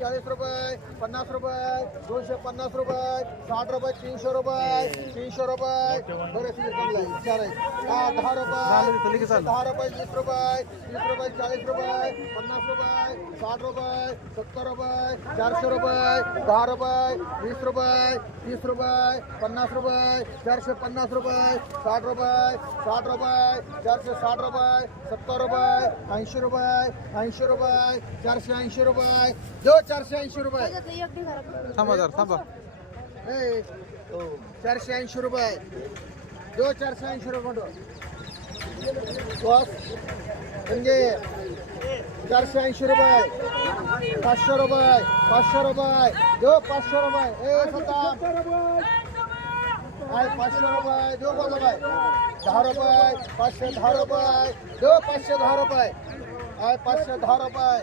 चाळीस रुपये पन्नास रुपये दोनशे पन्नास रुपये साठ रुपये तीनशे रुपये तीनशे रुपये. बरेच रुपए आहे चार आहे रुपए दहा रुपये दहा रुपये वीस रुपये वीस रुपये चाळीस रुपये पन्नास साठ रुपये सत्तर रुपये चारशे रुपये दहा रुपये वीस रुपये तीस रुपये पन्नास रुपये चारशे पन्नास रुपये साठ रुपये साठ रुपये चारशे साठ रुपये सत्तर रुपये ऐंशी रुपये ऐंशी रुपये चारशे ऐंशी रुपये जो चारशे ऐंशी रुपये. थांबा जरा थांबा. ए, चारशे ऐंशी रुपये. जो चारशे ऐंशी रुपये बस म्हणजे चारशे ऐंशी रुपये. पाचशे रुपये पाचशे रुपये. जो पाचशे रुपये. ए सताम पाचशे रुपये. जो बोला बाय दहा रुपये पाचशे दहा रुपये. जो पाचशे दहा रुपये. आहे पाचशे दहा रुपये.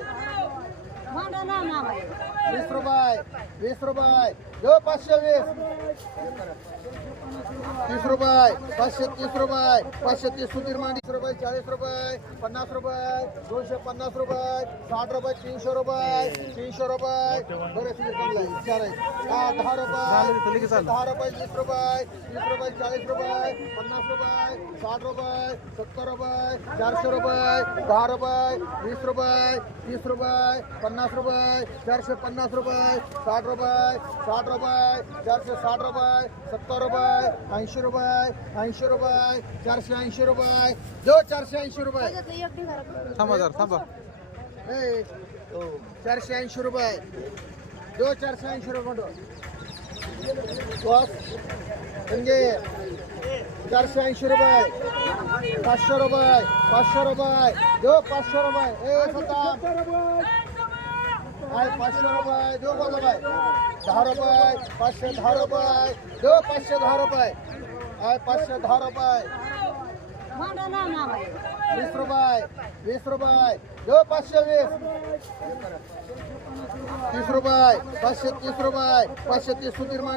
वीस रुपये वीस रुपये. जो पाचशे वीस. तीस रुपये पाचशे तीस रुपये पाचशे तीस सुधीर मांडी तीस रुपये चाळीस रुपये पन्नास रुपये दोनशे पन्नास रुपये साठ रुपये तीनशे रुपये तीनशे रुपये. बरेच चांगलं आहे चार आहे दहा रुपये दहा रुपये वीस रुपये वीस रुपये चाळीस रुपये पन्नास रुपये साठ रुपये सत्तर रुपये चारशे रुपये दहा रुपये वीस रुपये तीस रुपये पन्नास रुपये चारशे पन्नास रुपये साठ रुपये साठ रुपये चारशे साठ रुपये सत्तर रुपये ऐंशी रुपये ऐंशी रुपये चारशे ऐंशी रुपये जो चारशे ऐंशी रुपये थांबा जरा थांबा ए, हो, चारशे ऐंशी रुपये जो चारशे ऐंशी रुपये म्हणतो बस म्हणजे चारशे ऐंशी रुपये पाचशे रुपये पाचशे रुपये जो पाचशे रुपये ए सताम आहे पाचशे रुपये जो बोल रुपये दहा रुपये पाचशे दहा रुपये जो पाचशे दहा रुपये आहे पाचशे दहा रुपये वीस रुपये वीस रुपये जो पाचशे वीस. तीस रुपये पाचशे तीस रुपये पाचशे तीस सुधीर मांडी.